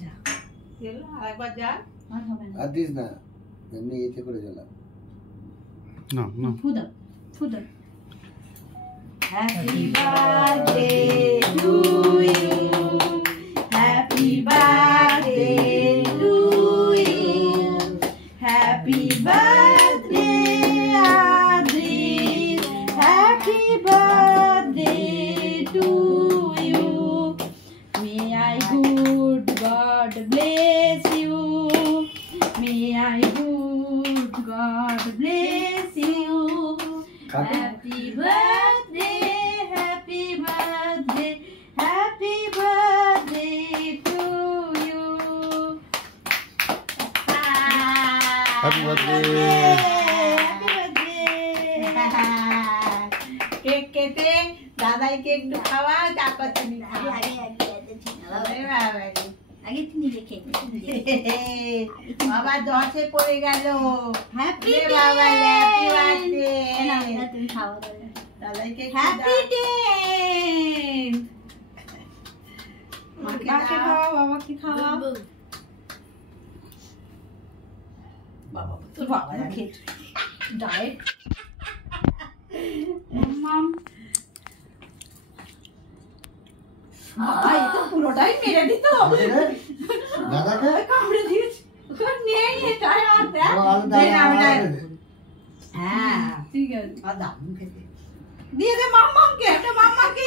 যা তেল আরেকবার যা আর হবে না আর দিস না এমনি এতে করে জ্বালা না না ফুদা ফুদা happy birthday to you happy birthday to you happy birthday Adris happy birthday to you May I good God bless you. May I good God bless you. Happy birthday, happy birthday, happy birthday to you. Happy birthday. Cake কেটে দাদাইকে একটু খাওয়া তারপর তুমি খাওয়া আগে তুমি দেখে বাবা দশে পড়ে গেল হ্যাপি বাবা হ্যাপি বার্থডে তুমি খাওয়া দাদাইকে হ্যাপি ডে মাকে খাওয়া বাবাকে খাওয়া বাবা তোর বাবা খেয়ে ডায়েট মাম ভাই তো পুরোটাই মেরে দিত দাদাকে কামড়ে দিয়েছে নিয়ে এটা আর দেখ হ্যাঁ ঠিক আছে দাম খেতে দিয়ে দে মাম্মাকে একটা মাম্মাকে